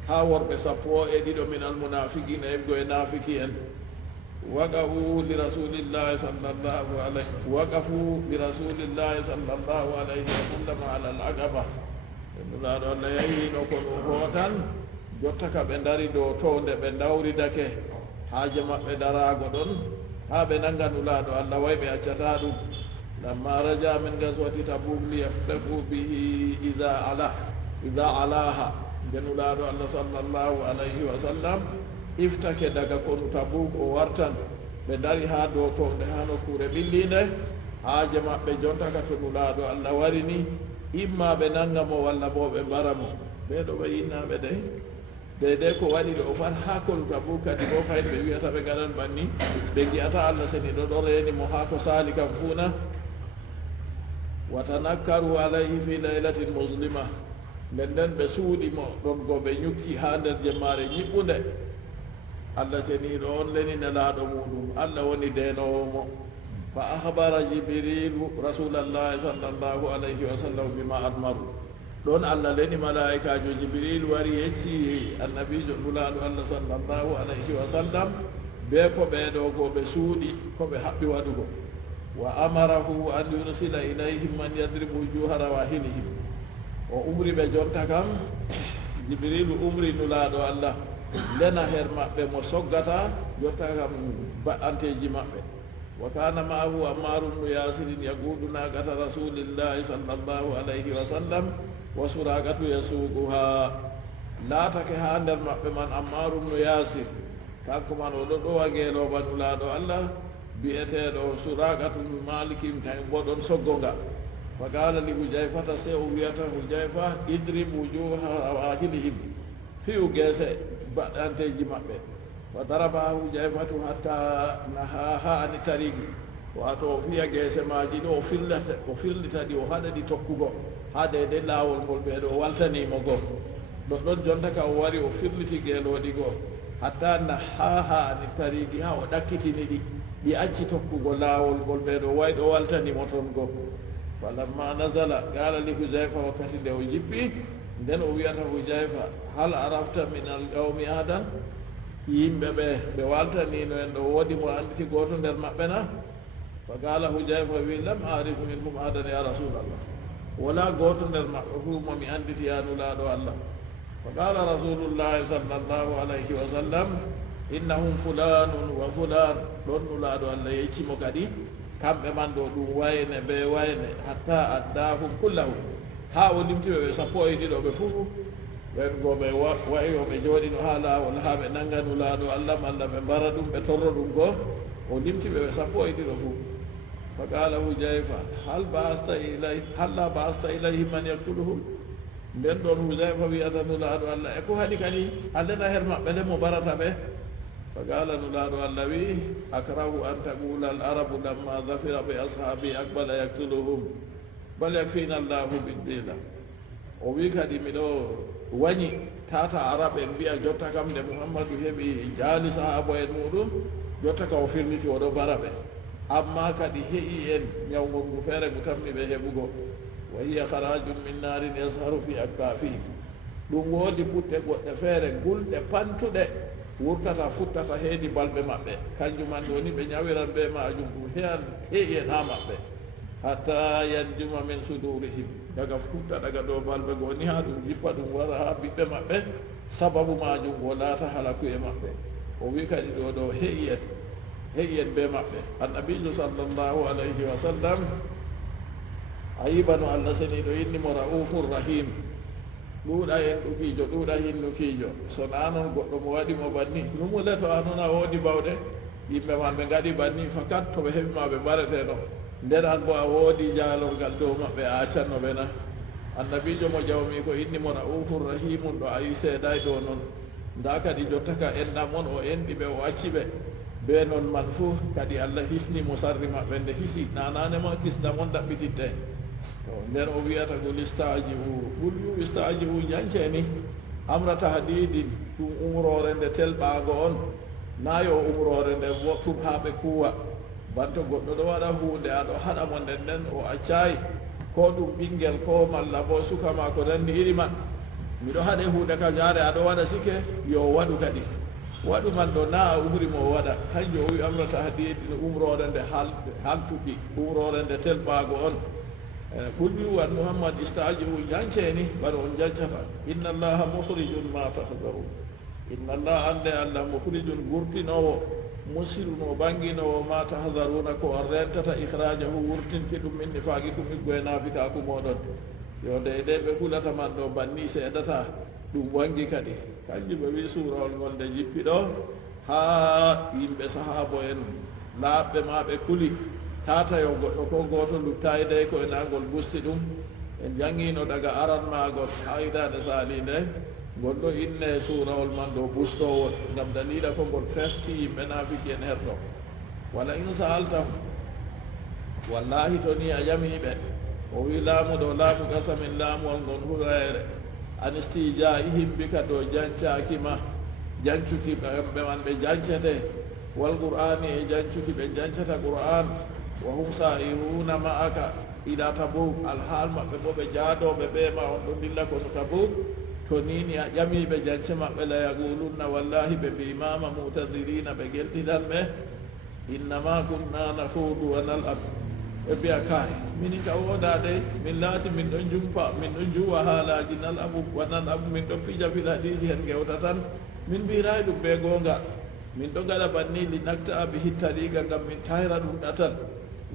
ha worɓe 12 min almunafiqina ebgo e nafiki en وقفوا لرسول الله صلى الله عليه وسلم على العقبة nulaɗo allah yahino ko ɗum hootan jotta ka ɓe dari dow to nde ɓe dawridake haaje maɓɓe darago ɗon ha ɓe nanga nulaɗo allah way ɓe accata ɗum lamma raja min gaswati tabuk liyaftaku bihi ida alaha nde nulaɗo allah sallllahu alayhi wa sallam iftake daga konu tabuk o wartan ɓe dari ha dow tonde ha nokkure ɓillinde haaje maɓɓe jontaka to nulaɗo allah wari ni imma ɓe nanga mo walla bo ɓe mbara mo ɓeɗo ɓe yinnaɓe de ko waɗi ɗo pat ha konu tabuk kadi bo fayde ɓe wiyata ɓe gaɗan banni ɓe giyata allah seni ɗo reni mo ha ko sali kam fuuna watanakkaru alayhi fi laylatin muslima nden ɓe suuɗi mo ɗon go ɓe ñukki ha nder jemmare ñiɓɓunde allah seniɗo on leni nelaɗo muɗum allah woni denowo mo fa ahbara jibrilu rasulallahi sallllahu alayhi wa sallam bima admaru ɗon allah leni malaikajo jibril wari yecci annabijo nulaɗo allah sallllahu alayhi wa sallam be ko ɓeɗo go ɓe suuɗi ko ɓe haɓɓi waɗugo wa amarahu an yursila ilayhim man yadribu juha rawahilihim o umri ɓe jonta kam jibrilu umri nulaɗo allah lena her maɓɓe mo soggata jonta kam ba'anteji maɓɓe wa kana maahu ammaru bnu yasirin yagudu nagata rasulillahi sallllahu alayhi wa sallam wa suragatu yasuquha laatake ha nder maɓɓe man ammaru bnu yasir kanko man oɗo ɗowa geeloba nulaɗo allah biyeteɗo suragatu malikim kañ boɗon soggonga fa qala li hujayfata se o wiyata hujayfa idrib wujuha rawahilihim fiyu geese baɗanteji maɓɓe fa daraba hujayfatu hatta nahaha ani tarigi wato o fiya geese maji ɗo o firlita ɗi o haɗa ɗi tokkugo ha dede laawol ngol ɓeeɗo o waltanimo goo ɗon jonta ka o wari o firliti geeloɗi goo hatta nahaha ani tarigi ha o ɗakkitini ɗi acci tokkugo laawol ngol ɓeeɗo wayɗo waltanimo toon goo falamma nasala qala li hujayfa wakkati nde o jippi nden o wiyata hujayfa hal arafta min al qawmi ahadan yimɓe ɓe waltanino en ɗo woodi mo anditi goto nder maɓɓe na fa qala hujayfa wi lam arif minhum ahadan ya rasulallah wala goto nder maɓɓe fu momi anditi yanulaɗo allah fa qala rasulullahi sallllahu alayhi wa sallam innahum fulanun wa fulan ɗon nulaɗo allah yeccimo kadi kamɓe man ɗo ɗum wayne ɓe wayne hatta addahum kullahum ha o limtiɓe ɓe sappo e ɗiɗo ɓe fuu ɓen go ɓe wayi o ɓe jooɗino ha laawol ha ɓe nanga nulaɗo allah malla ɓe mbara ɗum ɓe torro ɗum goo o limtiɓe ɓe sappo e ɗiɗo fuu fa qala hujayfa halla basta ilayhim man yaktuluhum nden ɗon hujayfa wiyata nulaɗo allah e ko haɗi kadi allena her maɓɓe le mo barata ɓe fa qala nulaɗo allah wi akrahu an taqula al arabu lamma dhafira bi ashabi aqbala yaktuluhum bal yakfina allahu biddila o wi kadi miɗo wañi tata arab en mbiya jotta kam nde muhammadu heɓi jaali sahaba en muɗum jotta ka o firniti oɗo bara ɓe amma kadi heƴi en ñawgol ngu feere ngu tammi ɓe heɓugo wa hiya harajum min narin yasharu fi akbafihim ɗum woodi puɗɗe goɗɗe feere gulɗe pantuɗe wurtata futtata heedi balɓe maɓɓe kanjuman ɗo ni ɓe ñawiran ɓe majum ɗum heƴi en ha maɓɓe hatta yanjuma min sudurihim daga futta daga ɗo balɓe goo ni ha ɗum jippa ɗum wara ha ɓiɓɓe maɓɓe sababu majum go laata halaku e maɓɓe o wi kadi ɗo heƴi en be maɓɓe annabijo sallllahu alayhi wa sallam a yibano allah seniɗo innimo raufur rahim ɗuuɗa en ɗuɓiijo ɗuuɗa hinnukiijo so na noon goɗɗo mo waɗimo banni numule to a noon a woodi bawɗe yimɓe man ɓe ngaɗi banni fakat to ɓe heɓima ɓe mbareteno nden an bo a woodi jaalorgal dow maɓɓe a accanno ɓe na annabijo mo jawmi ko innimo raufur rahimum ɗo a yi seeɗay ɗo noon nda kadi jotta ka enɗam on o enɗi ɓe o acci ɓe be noon man fuu kadi allah hisnimo sarri maɓɓe nde hisi nananema kisdam on ɗaɓɓititte to nden o wiyata gol istaajibu janceni amrata hadidin ɗum umrore nde telɓago on nayo umrore nde woɗɗum ha ɓe kuwa banto goɗɗo ɗo waɗa hunde aɗo haɗa mo nden nden o accayi ko ɗum ɓinguel ko malla bo suka ma ko nanndi iri man miɗo haɗe hunde ka jaare aɗo waɗa sike yo waɗu kadi waɗu man ɗo na a umrimo o waɗa kanjo o wi amrata hadidin umrore nde haltuɗi umrore nde telɓago on ɓurɗi wan muhammad istaajibu janceni ɓaɗa on jancata inna allaha muhrijun ma tahdaru inna allah ande allah muhrijun gurtinowo musiruno bangino ma tahzaruna ko on rentata ihrajahu wurtinki ɗum min nifaaqi kum iggoye naafikaku moɗon yo de ɓe hulata man ɗo banni seedata ɗum wangi kadi kanjum ɓe wi suurawol ngol nde jippi ɗo ha yimɓe sahabo en laaɓɓe ma ɓe kuli tata yo goɗɗo ko goto luttayi de koye nagol busti ɗum en jangino daga aran magol ha hidande saali nde gonɗo inne suurawol man ɗo bustowol ngam dalila ko ngol fefti yimɓe naafiki en herɗo wala in saaltam wallahi to ni a yamiɓe o wi laamu ɗo laamu gasa min laamuwol ngon hurayre anistija himbika ɗo jancakima jancuki ɓe man ɓe jancete wal qur'ani e jancuki ɓe jancata qur'an wa hum sa'iruna ma'aka ila tabuk alhaal maɓɓe bo ɓe jaadoɓe ɓe ma on ɗo dilla kono tabuk to nini a ƴamiɓe jance maɓɓe la yaqulunna wallahi ɓe mbimama mutadirina ɓe geltitan ɓe innama kunna nafudu wa nal'ab ɓe mbiya kay minin ka woodade min laati min ɗon jumpa min ɗon juwa haalaji nal'abu wa nal'abu min ɗon pija fil hadisi hen gewta tan min mbirayi ɗum ɓe goonga min ɗo gaɗa banni li nakta bi hittaliga ngam min tayra ɗum ɗatan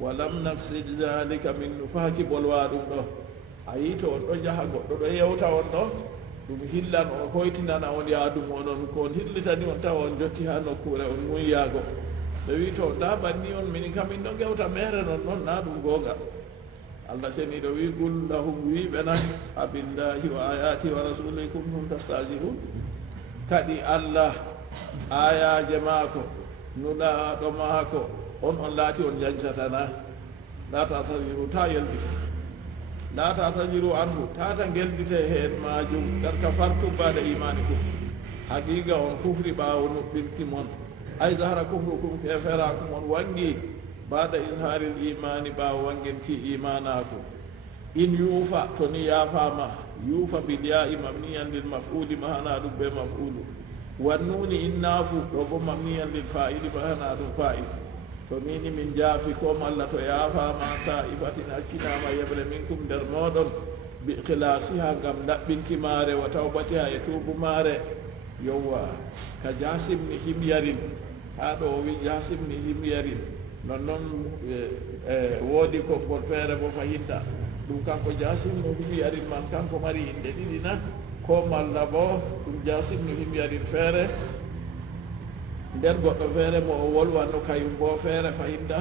walam nafsid dalika min nufaaki bolwa ɗum ɗo a yi to on ɗo jaha goɗɗo ɗo yewta on ɗo ɗum hillan on hoytinana on yaadum onon ko on hillitani on tawa on jotti ha nokkure on muyyaago ɓe wi to nda banni on minin kam min ɗo gewta mere non noon na ɗum goonga allah seniɗo wi qul lahum wiɓe nan abillahi wa ayati wa rasulihi kuntum tastajihun kadi allah ayaje maako nuɗaɗo maako on laati on jancatana la tatajiru ta yelbite la tatajiru anhu tata geldite heen majum gar kafartum bada imanikum haqiqa on kufri ɓaawo nuɓɓinti mon ay zahara kufrukum keferakum on wangi bada isharil imani ɓaawo wangenki imanaku in yuufa to ni yaafama yuufa bidiya mamniyan lil maf'uli mahana ɗum ɓe maf'ulu wannuni in naafu ɗo bo mamniyan lil fa'ili mahana ɗum fa'il to nini min jaafi kom allah to yaafama ta'ifatin hakkinama yeɓre minkum nder moɗon bi ikhlasiha ngam ɗaɓɓinki maare wa tawbatiha e tuubu maare yowwa ka jasimni himyarin ha ɗo o wi jasimni himyarin nonnoon woodi konngol feere bo fahinta ɗum kanko jasimno himyarin man kanko mari inde ɗiɗi na ko malla bo ɗum jasimno himyarin feere nden goɗɗo feere mo o wolwanno kayum bo feere fahinta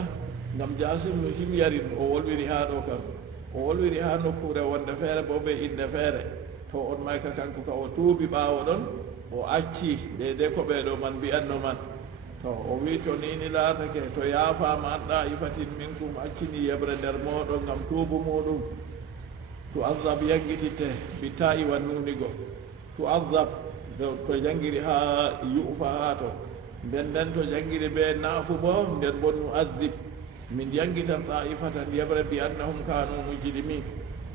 ngam jasimno himyarin o wolwiri ha ɗo kam o wolwiri ha nokkure wonde feere bo ɓe inde feere to on mayka kanko ka o tuubi ɓaawo ɗon o acci deydey ko ɓeeɗo man mbiyanno man to o wi to nini laatake to yaafama anɗa ifatin minkum accini yeɓre nder moɗon ngam tuubu muɗum to azab yangititte bitta iwan nunigo to azab to jangiri ha yuufa ha to nden to jangiri ɓe naafu bo nden bo nu adib min yangitan ta'ifatan yeɓre bi annahum kanu mujrimin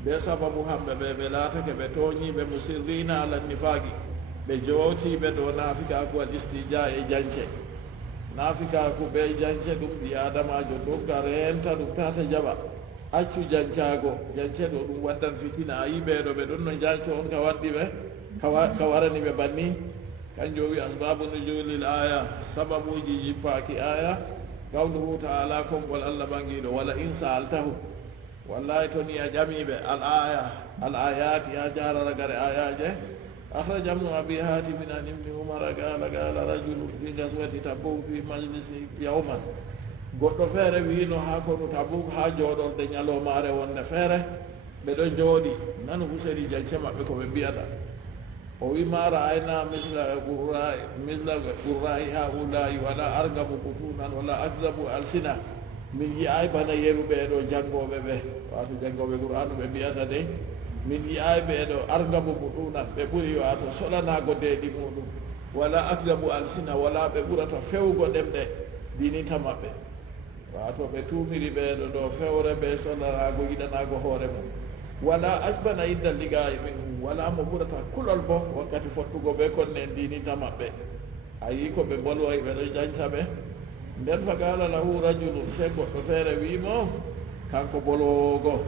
ɓe sababu hamɓe ɓe laatake ɓe tooñiɓe musirrina ala nifaqi ɓe jootiɓe ɗo naafikaku wal istija e jance naafikaku ɓe jance ɗum ɗi adamajo dogga renta ɗum tata jaɓa accu jancago jance ɗo ɗum waddan fitina a yi ɓeɗo ɓe ɗon no janco on ka waddi ɓe ka warani ɓe banni kanjo wi asbabu nujulil aya sababuji jippaki aya qawluhu ta'ala konngol allah ɓangiɗo wala in sa'altahu wallahi to ni a ƴamiɓe al ayati ha jararagare ayaje akhraja ibnu abi hatim an ibni umara qala rajulun fi gaswati tabuk fi majlisi yawman goɗɗo feere wino ha kono tabuk ha jooɗorde ñalomare wonde feere ɓe ɗo jooɗi nanu huseri jance maɓɓe ko ɓe mbiyata o wi ma ra'ayna misla qurra'i haula'i wala argabu butunan wala akzabu alsina min yi'ay bana yeru ɓeeɗo jangoɓe ɓe wato jangoɓe qur'anu ɓe mbiyata de min yi'ay ɓeeɗo argabu butunan ɓe ɓuri wato soɗanago deeɗi muɗum wala akzabu alsina wala ɓe ɓurata fewgo ɗemɗe dinita maɓɓe wato ɓe tumiri ɓeeɗo ɗo fewre ɓe soɗanago yiɗanago hoore mum wala asbana idda ligayi minhum wala mo ɓurata kulol bo wakkati fottugo ɓe konne dinita maɓɓe a yi ko ɓe bolwoy ɓe ɗo janca ɓe nden fa qala lahu rajulun se goɗɗo feere wimo kanko bolwogo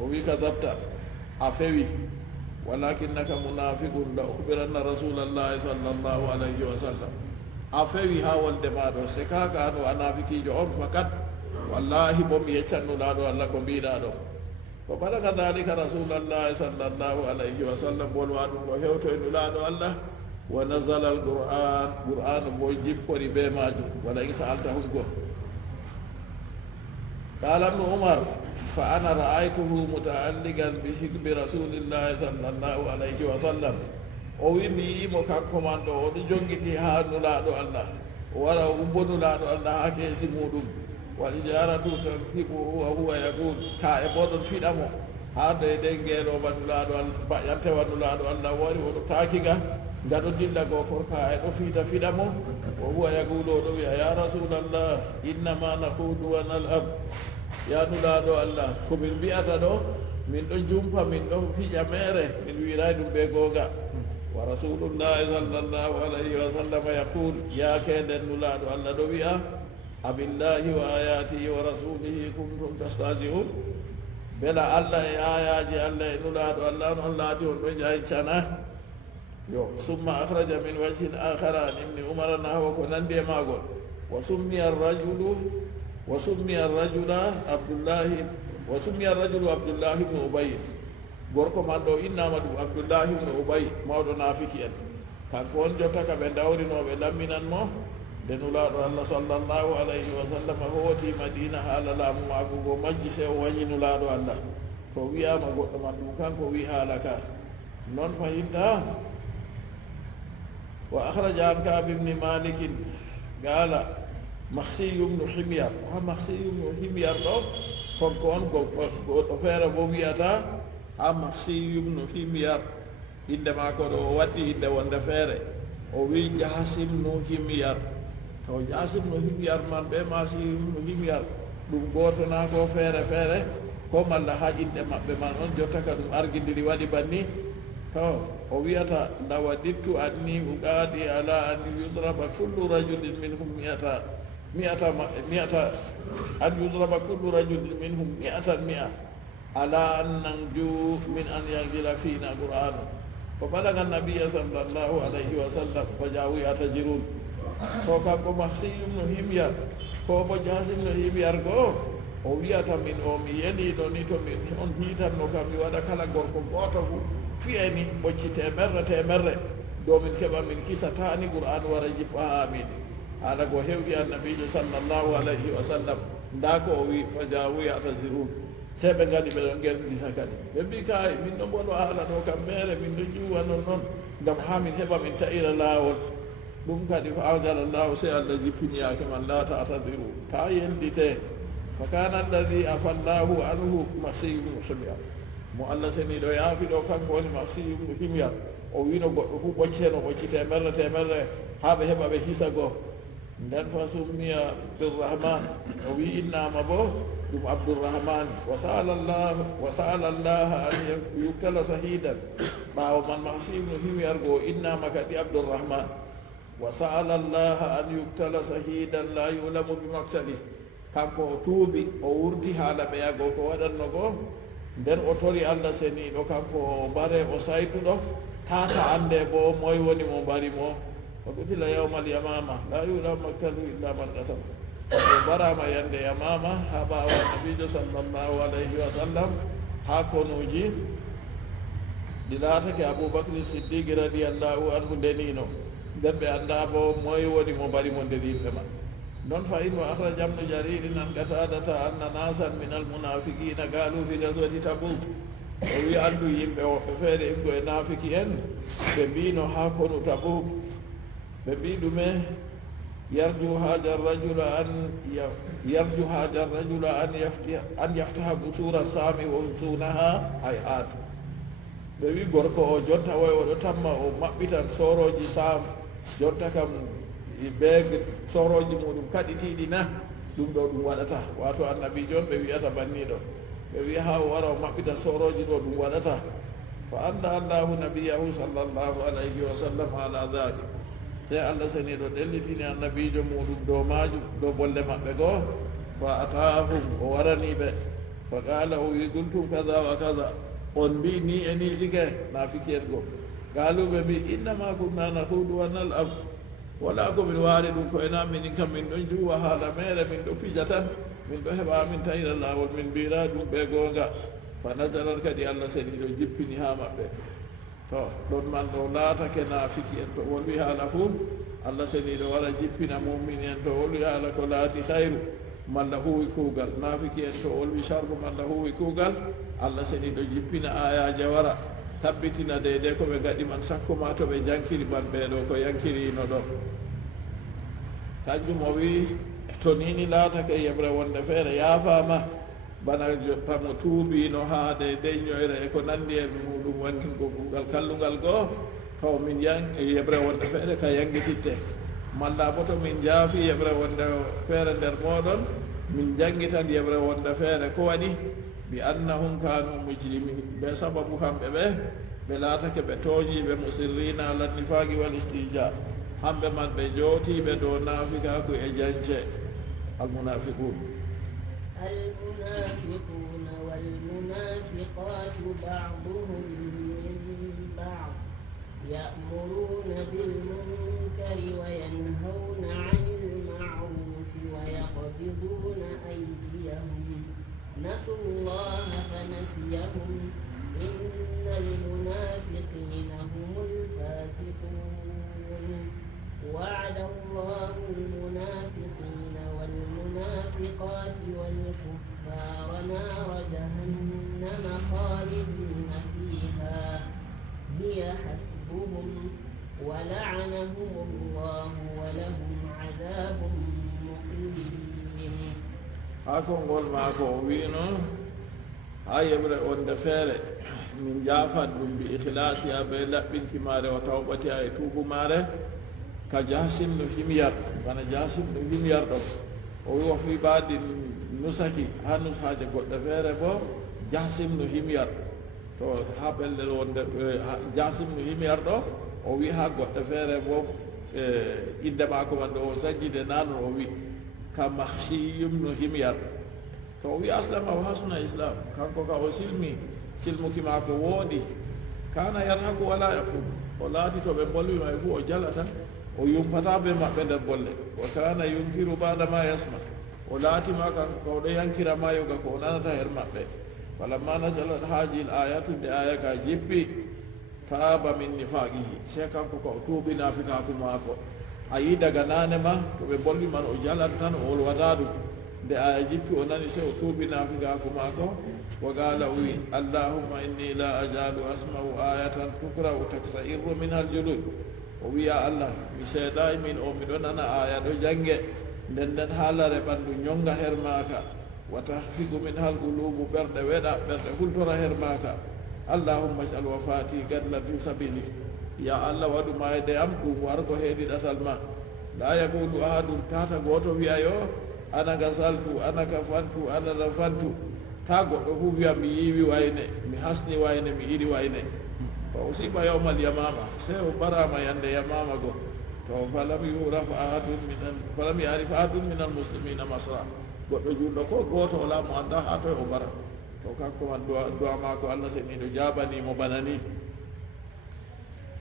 o wi kadabta a fewi walakinnaka munafiqun la ukhbiranna rasulallahi sallallahu alayhi wa sallam fewi ha wolde maɗo se kakano a nafikijo on fakat wallahi bomi yeccannulaɗo allah ko mbiɗa ɗo ko balaga dalika rasulallahi sallllahu alayhi wa sallam bolwa ɗum ko hewto e nulaɗo allah wa nazala al qur'an mo jippori be majum wala in sa'altahum go qala ibnu umar fa ana ra'aytuhu muta'alligan bi hikmi rasulillahi sallllahu alayhi wa sallam o wi mi yimo kanko man ɗo oɗo jongiti ha nulaɗo allah o wara o umbo nulaɗo allah ha keesi muɗum waɗi jaratu tanfiquhu wa huwa yaqul ka e boɗon fiɗamo ha deydey ngeɗoma nulaɗo allah baƴantewa nulaɗo allah wari oɗo taakiga ngaɗo dilla go korka e ɗo fiɗamo wa huwa yaqulu oɗo wiya ya rasulallah innama nahudu wa nal'ab ya nulaɗo allah komin mbiyata ɗo min ɗo jumpa min ɗo fiƴa mere min wiray ɗum ɓe gonga wa rasulullahi sallllahu alayhi wa sallam yaqul yaake nden nulaɗo allah ɗo wiya abillahi wa ayatihi wa rasulihi kuntum tastazi'un bela allah e ayaji allah e nulaɗo allah on laati on ɗo jaycana yo summa akhraja min wajhin akhara an ibni umara nahwa ko nandi e magol wa summiya arrajulu abdullahi ibnu ubay gorko man ɗo innama ɗum abdullahi ibnu ubay mawɗo nafiki en kanko on jotta ka ɓe dawrinoɓe lamminanmo nde nulaɗo allah sallllahu alayhi wa sallam hooti madina haala laamu maako go majji se o wañi nulaɗo allah to wiyama goɗɗo man ɗum kanko wi haala ka noon fahimta wa akhraja an ka'b ibni malikin qala mahsiyu ibnu himyar ha mahsiyu ibnu himyar ɗo konko on goɗɗo feere bo wiyata ha mahsiyu ibnu himyar inde maako ɗo o waddi inde wonde feere o wi jasimnu himyar to jasimnu himyar man ɓe mahsiyumnu himyar ɗum gotona ko feere feere ko malla ha inde maɓɓe man on jotta ka ɗum argidiri waɗi banni to o wiyata lawadittu anni uqaadi ala an yudraba kullu rajulin minhum mi'atan mi'a ala an nanju min an yanzila fina qur'anu fa balaga nabiyya sallallahu alayhi wa sallam fa jawi atajirun to kanko mahsiyumno himyar ko bo jasimno himyar go o wiyata min o mi yeliɗo ni to min on hitanno kam mi waɗa kala gorko goto fu fiyeni ɓocci temerre do min keɓa min kisatani qur'an wara jippa ha amin haala ko hewti annabijo sallllahu alayhi wa sallam nda ko o wi fa jawi atajirun teɓe gadi ɓeɗon gerdita kadi ɓe mbi kay min ɗo mboɗo haala ɗo kam mere min ɗo juwa non noon gam ha min heɓa min ta'ira lawol ɗum kadi fa anzala llahu se allah jippiniyake man la ta'tadiru ta yendite fa kana alladi afallahu anhu mahsiyu ibnu himyar mo allah seni ɗo yaafi ɗo kanko woni mahsiyu ibnu himyar o wino goɗɗo fu ɓocceno ɓocci temerre ha ɓe heɓa ɓe hisa goo nden fa summiya abdourahman o wi innama bo ɗum abdourahmani wa sa'ala allaha an yuktala sahidan ɓawo man mahsiyu ibnu himyar go innama kadi abdourahman wa sa'ala allaha an yuktala sahidan la yulamu bi maktali kanko o tuubi o wurti haala ɓeyago ko waɗanno go nden o tori allah seni ɗo kanko o bare o saytuɗo tata ande bo moy woni mo mbari mo o qutila yawmal yamama la yulamu maktalu illa man qatal o barama yande yamama ha ɓawa nabijo sallllahu alayhi wa sallam ha konuji ɗi laatake aboubacry siddiqui radiallahu anhu ndenino nden ɓe anda bo moy woni mo mbari mo nder yimɓe man non fa in wa akhraja ibnu jaririn an qatadata anna nasan min almunafiqina qalu fi ghazwati tabuk o wi andu yimɓe woɓɓe feere imgo e nafiki en ɓe mbino ha konu tabuk ɓe mbi ɗume yarju haja rajula an yaftaha busura sami wa husunaha hay'at ɓe wi gorko o jonta way oɗo tamma o maɓɓitan soroji sam jonta kam ɓe soroji muɗum kaɗitiɗi na ɗum ɗo ɗum waɗata wato annabi jon ɓe wiyata banniɗo ɓe wi ha o wara o maɓɓita soroji ɗo ɗum waɗata fa anda allahu nabiyahu sallllahu alayhi wa sallam ala dhalik te allah seni ɗo ɗellitini annabijo muɗum dow majum dow bolle maɓɓe goo fa atahum o waraniɓe fa qala o wi qultum kaza wa kaza on mbi ni e ni sike nafikiyet go qaluɓe mbi innama kunna nahudu wa nal'ab wala ko min waari ɗum ko ena minin kam min ɗon juwa haala mere min ɗo pija tan min ɗo heɓa min tawira laawol min mbira ɗum ɓe goonga fa nasarat kadi allah seniɗo jippini ha maɓɓe to ɗon man ɗo laatake naafiki en to wolwi haala fuu allah seniɗo wara jippina mumini en to wolwi haala ko laati hayru malla huwi kuugal naafiki en to wolwi chargu malla huwi kuugal allah seniɗo jippina ayaje wara tabbitina deydey ko ɓe gaɗi man sakkoma to ɓe jankiri man ɓeɗo ko yankirino ɗo kanjum o wi to nini laatake yeɓre wonde feere yaafama bana jottamo tuubino ha deydey ñoyre e ko nandi e muɗum wangingo kuugal kallungal goo taw min yeɓre wonde feere ka yangititte malla bo to min jaafi yeɓre wonde feere nder moɗon min jangi tan yeɓre wonde feere ko waɗi bi annahum kanu mujrimin ɓe sababu kamɓe ɓe laatake ɓe tooñiɓe musirrina ala nifaqi wal istija hamɓe man ɓe jootiɓe dow naafikaku e jance almunafiqun المنافقون والمنافقات بعضهم من بعض يأمرون بالمنكر وينهون عن المعروف ويقبضون أيديهم نسوا الله فنسيهم إن المنافقين هم الفاسقون وعد الله المنافقين والمنافقات والكفار نار جهنم خالدين فيها هي حسبهم ولعنهم الله ولهم عذاب مقيم hakon ngol maako o wino ha yeɓre wonde feere min jaafat ɗum bi ihlasi a ɓe laɓɓinki maare o tawɓati a e tuubu maare ka jasim no himyar bana jasim no himyar ɗon o wi o fi baadi nusaki ha nusaje goɗɗe feere bo jasim no himyar to ha ɓellel wonde jasim no himyar ɗo o wi ha goɗɗe feere bo inde maako man ɗo o sajjide nano o wi ka mahsiyum no himyar to o wi aslama o hasuna islam kanko ka o silmi silmuki maako wooɗi kana yarhaku wala yaqum o laati to ɓe bollima e fuu o jala tan o yumpata ɓe maɓɓe nder bolle wa kana yunkiru bada ma yasma o laatima kanko ka oɗo yankira ma yoga ko o nanata her maɓɓe falamma nazalat hajil ayatu nde aya ka jippi taaba min nifaqihi se kanko ka o tuuɓi naafikaku maako a yi daga nane ma to ɓe bolli man o jalan tan o wolwata ɗum nde aya jippi o nani se o tuuɓi naafikaku maako wa qala wi allahumma inni la ajalu asma'u ayatan tukra'u taksa'irru min al julud o wiya allah mi seedayi min o miɗo nana aya ɗo jange nden nden haalare ɓanndu ñonga her maaka wa tahfigu min hal qulubu ɓerɗe weɗa ɓerɗe hultora her maaka allahumma ij'al wafati gadlan fi sabili ya allah waɗu mayde am ɗum wargo heedi ɗatal ma la yaqulu ahadun tata goto wiya yo ana gasaltu ana kafantu ana lafantu ta goɗɗo fu wiya mi yiiwi wayne mi hasni wayne mi iri wayne fa usiba yawmal yamama se o barama yande yamama go to falam yarif ahadun min almuslimina masra goɗɗo julɗo ko goto wala mo anda ha toye o bara to kanko man duwa mako allah seniɗo jaɓanimo banani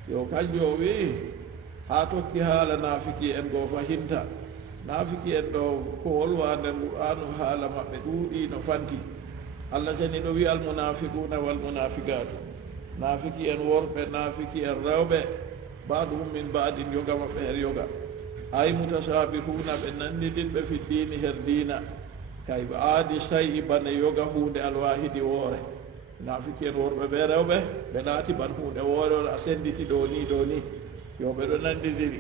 yo kanjum o wi ha tokki haala naafiki en goo fahinta naafiki en ɗo ko wolwa nder qur'anu haala maɓɓe ɗuuɗi no fanti allah seniɗo wi almunafiquna walmunafiqatu naafiki en worɓe naafiki en rewɓe baɗum min baɗin yoga maɓɓe her yoga ay mutashabihuna ɓe nandiɗinɓe fi dini her dina kay ɓe aadi sayi bane yoga hunde alwahidi woore naafiki en worɓe ɓe rewɓe ɓe laati ban hunde woore a senditi ɗo ni yo ɓe ɗo nandidiri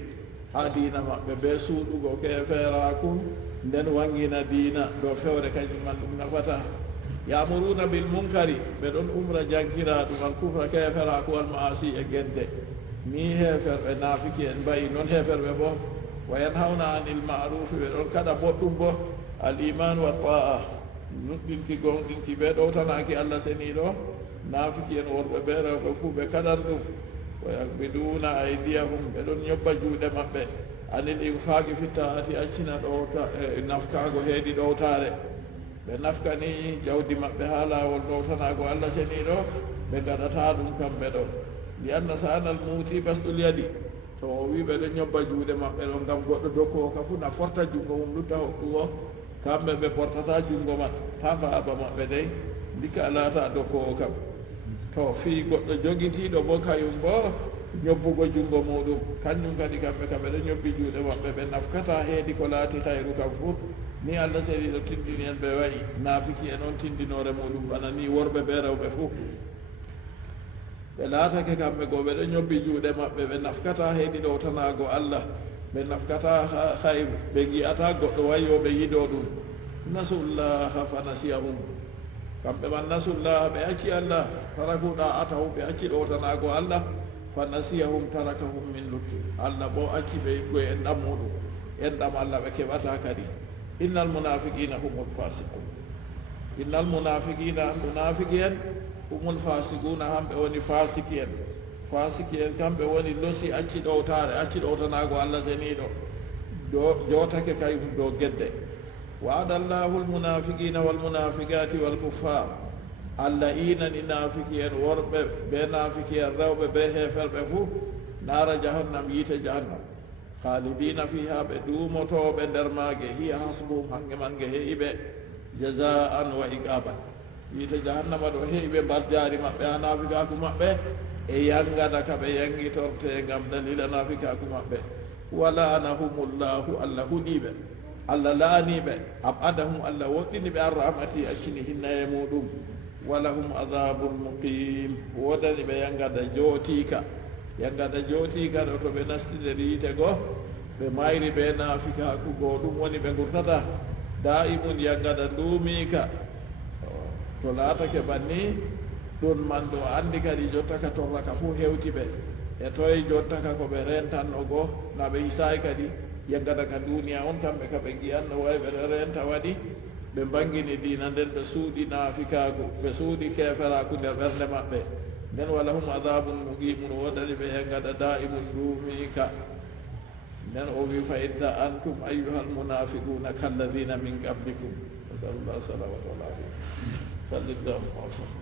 ha dina maɓɓe be suuɗugo keferakum nden wangina dina ɗo fewre kañum man ɗum nafata yamuruna bil munkari ɓe ɗon umra jankira ɗum al kufra keferaku wal maasi e gedde ni heferɓe naafiki en mbayi noon heferɓe bo wa yanhawna anil ma'rufi ɓe ɗon kaɗa boɗɗum bo al iman wa ta'a nuɗɗinki gonɗinki ɓe ɗowtanaki allah seniɗo naafiki en worɓe ɓe rewɓe fuu ɓe kaɗan ɗum wa yakbiduna aydiyahum ɓe ɗon ñobba juuɗe maɓɓe anil infaqi fi ta'ati accina nafkago heedi ɗowtare ɓe nafkani jawdi maɓɓe ha lawol ɗowtanago allah seniɗo ɓe gaɗata ɗum kamɓe ɗo li anna sanal muuti basɗul yadi to o wi ɓeɗo ñobba juuɗe maɓɓe ɗo ngam goɗɗo dokkowo ka fu na forta junngo mum lutta hokkugo kamɓe ɓe portata junngo man ta baaba maɓɓe dey ndika laata dokkowo kam to fii goɗɗo jogitiiɗo bo kayum bo ñobbugo junngo muɗum kañum kadi kamɓe ka ɓeɗo ñobbi juuɗe maɓɓe ɓe nafkata heedi ko laati hayru kam fof ni allah seeɗiɗo tindini en ɓe wayi naafiki en on tindinore muɗum bana ni worɓe ɓe rewɓe fof ɓe laatake kamɓe goo ɓeɗo ñobbi juuɗe maɓɓe ɓe nafkata heedi ɗowtanago allah ɓe nafkata hayru ɓe gi'ata goɗɗo wayyoɓe yiɗo ɗum nasullaha fa nasiyahum kamɓe man nasullaha ɓe acci allah tarakuɗa atahu ɓe acci ɗowtanago allah fa nasiyahum tarakahum min luttu allah bo acci ɓe yiggo en ɗam muɗum en ɗam allah ɓe keɓata kadi innal munafiqina humul fasiqun innal munafiqina munafiki en humul fasiquna hamɓe woni fasiki en kamɓe woni losi acci ɗowtare acci ɗowtanago allah seniɗo jotake kayum dow gedde wa'ada allahu almunafiqina walmunafiqati walkuffar allah inani nafiki en worɓe be nafiki en rewɓe be heferɓe fuu nara jahannam yiite jahannam khalidina fiha ɓe ɗumotoɓe nder maage hiya hasbuhum hange mange heyiɓe jazaan wa iqaban yiite jahannama ɗo heyiɓe mbar jaari maɓɓe ha nafikaku maɓɓe e yangada ka ɓe yangitorte gam dalila nafikaku maɓɓe walanahumullahu allah huɗiɓe allah laaniɓe abadahum allah woɗɗiniɓe an rahmati accini hinnaye muɗum walahum adabun muqim wodani ɓe yangada jootika ɗo to ɓe nasti nder yiite goo ɓe mayri ɓe naafikaku goo ɗum woni ɓe gurtata daimun yangada nduumika to laatake banni ɗum man ɗo andi kadi jottaka torraka fuu hewti ɓe e toye jottaka ko ɓe rentanno goo na ɓe hisayi kadi yangada ka duniya on kamɓe ka ɓe giyanno way ɓeɗo renta waɗi ɓe bangini dina nden ɓe suuɗi naafikaku ɓe suuɗi keferaku nder ɓernde maɓɓe nden walahum adabun muqimun wodani ɓe yangada daimun duumika nden o wi fa idda antum ayuha almunafiquna kalladina min qablikum nasalullah salamata wal afia sallallahu alaihi wa sallam